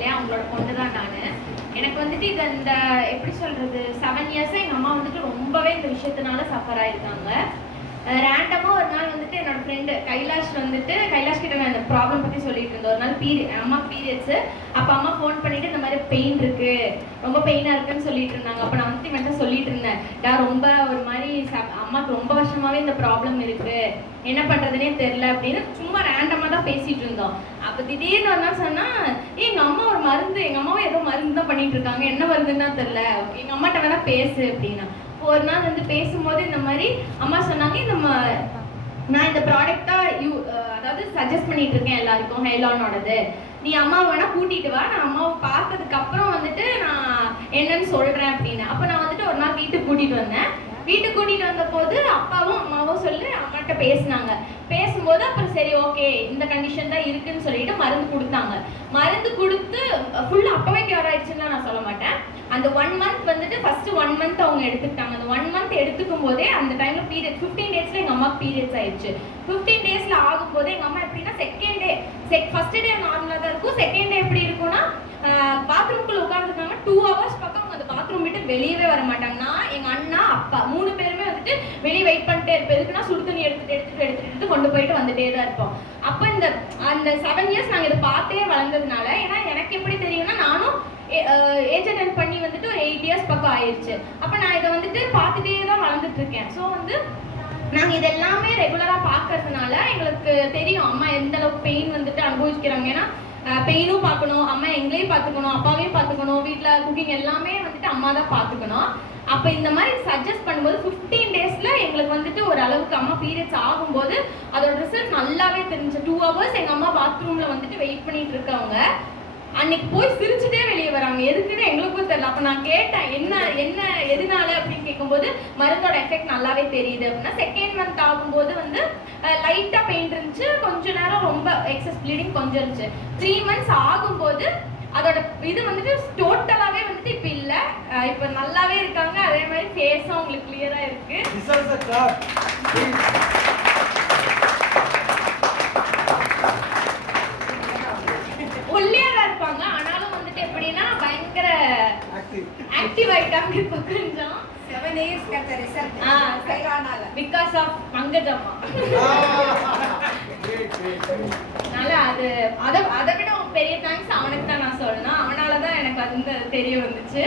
இல்லையா, அவங்களோட பொண்ணு தான் நான். எனக்கு வந்துட்டு இது இந்த எப்படி சொல்கிறது, 7 இயர்ஸாக எங்கள் அம்மா வந்துட்டு ரொம்பவே இந்த விஷயத்தினால சஃபர் ஆகிருக்காங்க. ரேண்டமாக ஒரு நாள் வந்துட்டு என்னோட ஃப்ரெண்டு கைலாஷ் கிட்ட நான் இந்த ப்ராப்ளம் பற்றி சொல்லிட்டு இருந்தேன். ஒரு நாள் அம்மா பீரியட்ஸு. அப்போ அம்மா ஃபோன் பண்ணிவிட்டு இந்த மாதிரி பெயின் இருக்குது, ரொம்ப பெயினாக இருக்குன்னு சொல்லிட்டு இருந்தாங்க. அப்போ நான் வந்துட்டு இவன்ட்ட சொல்லிட்டு இருந்தேன், ரொம்ப ஒரு மாதிரி அம்மாவுக்கு ரொம்ப வருஷமாகவே இந்த ப்ராப்ளம் இருக்குது, என்ன பண்ணுறதுனே தெரில அப்படின்னு சும்மா ரேண்டமாக தான் பேசிகிட்டு இருந்தோம். அப்போ திடீர்னு ஒரு நாள் சொன்னால், எங்கள் அம்மா ஒரு மருந்து, எங்கள் அம்மாவும் ஏதோ மருந்து தான் பண்ணிட்டு இருக்காங்க, என்ன மருந்துன்னு தான் தெரில, எங்கள் அம்மாட்ட வேணால் பேசு அப்படின்னா. ஒரு நாள் வந்து பேசும்போது இந்த மாதிரி அம்மா சொன்னாங்க, நான் இந்த ப்ராடக்டா அதாவது சஜஸ்ட் பண்ணிட்டு இருக்கேன் எல்லாருக்கும், ஹெய்லானோடது, நீ அம்மாவை வேணா கூட்டிட்டு வா, நான் அம்மாவை பார்த்ததுக்கு அப்புறம் வந்துட்டு நான் என்னன்னு சொல்றேன் அப்படின்னு. அப்போ நான் வந்துட்டு ஒரு நாள் வீட்டுக்கு கூட்டிட்டு வந்தேன். வீட்டுக்கு கூட்டிட்டு வந்த போது அப்பாவும் அம்மாவும் சொல்லி அம்மாட்ட பேசினாங்க. பேசும்போது அப்புறம் சரி ஓகே இந்த கண்டிஷன் தான் இருக்குன்னு சொல்லிட்டு மருந்து கொடுத்தாங்க. மருந்து கொடுத்து ஃபுல்லாக அப்பவே கியூர் ஆயிடுச்சுன்னு நான் சொல்ல மாட்டேன். அந்த 1 மந்த் வந்துட்டு ஃபர்ஸ்ட் 1 மந்த் அவங்க எடுத்துக்கிட்டாங்க. அந்த 1 மந்த் எடுத்துக்கும் போதே அந்த டைம்ல பீரியட் 15 டேஸ்ல எங்க அம்மாக்கு பீரியட்ஸ் ஆயிடுச்சு. 15 டேஸ்ல ஆகும்போது எங்க அம்மா எப்படின்னா செகண்ட் டே ஃபர்ஸ்ட் டே நார்மலா தான் இருக்கும். செகண்ட் டே எப்படி இருக்கும்னா பாத்ரூம்குள்ள உட்காந்துருக்காங்க. 2 ஹவர்ஸ் பக்கம் அவங்க அந்த பாத்ரூம் விட்டு வெளியவே வர மாட்டாங்க. நான் எங்க அண்ணா அப்பா 3 பேருமே வந்துட்டு வெளியே வெயிட் பண்ணிட்டே இருப்போம். எதுக்குன்னா சுடு தண்ணி எடுத்துட்டு கொண்டு போயிட்டு வந்துட்டே தான் இருப்போம். அப்போ அந்த 7 இயர்ஸ் நாங்கள் இதை பார்த்தே வளர்ந்ததுனால, ஏன்னா எனக்கு எப்படி தெரியும்னா நானும் ஏஜ் அட்டெண்ட் பண்ணி வந்துட்டு ஒரு 8 இயர்ஸ் பக்கம் ஆயிடுச்சு. அப்போ நான் இதை வந்துட்டு பார்த்துட்டே தான் வளர்ந்துட்டு இருக்கேன். ஸோ வந்து நாங்கள் இதெல்லாமே ரெகுலராக பார்க்கறதுனால எங்களுக்கு தெரியும் அம்மா எந்த அளவுக்கு பெயின் வந்துட்டு அனுபவிக்கிறாங்க. ஏன்னா பெயினும் பார்க்கணும், அம்மா எங்களையும் பார்த்துக்கணும், அப்பாவையும் பார்த்துக்கணும், வீட்டில் குக்கிங் எல்லாமே வந்துட்டு அம்மா தான் பார்த்துக்கணும். அப்போ இந்த மாதிரி சஜஸ்ட் பண்ணும்போது 15 டேஸில் எங்களுக்கு வந்துட்டு ஒரு அளவுக்கு அம்மா பீரியட்ஸ் ஆகும்போது அதோட ரிசல்ட் நல்லாவே தெரிஞ்சு. 2 ஹவர்ஸ் எங்கள் அம்மா பாத்ரூமில் வந்துட்டு வெயிட் பண்ணிட்டு இருக்கவங்க அன்னைக்கு போய் சிரிச்சுட்டே வெளியே வராங்க. எதுக்குன்னு எங்களுக்கும் தெரியல. அப்போ நான் கேட்டேன் என்ன எதுனால அப்படின்னு கேட்கும்போது மருந்தோட எஃபெக்ட் நல்லாவே தெரியுது அப்படின்னா. செகண்ட் மந்த் ஆகும்போது வந்து லைட்டாக பெயின் இருந்துச்சு, கொஞ்ச நேரம் ரொம்ப எக்ஸஸ் ப்ளீடிங் கொஞ்சம் இருந்துச்சு. 3 மந்த்ஸ் ஆகும்போது அதோட இது வந்துட்டு டோட்டலாகவே வந்துட்டு இப்போ இல்லை, இப்போ நல்லாவே இருக்காங்க. அதே மாதிரி ஃபேஸும் உங்களுக்கு கிளியராக இருக்கு. ஒல்லியாக இருப்பாங்க, ஆனாலும் வந்துட்டு எப்படின்னா பயங்கர ஆக்டிவ் ஆயிட்டாங்க இப்போ கொஞ்சம். 7 years கிடைச்ச ரிசல்ட் பிகாஸ் ஆஃப் பங்கஜம்மா. அதனால அதை விட பெரிய தேங்க்ஸ் அவனுக்கு தான் நான் சொல்லணும். அவனால தான் எனக்கு வந்து தெரிய வந்துச்சு.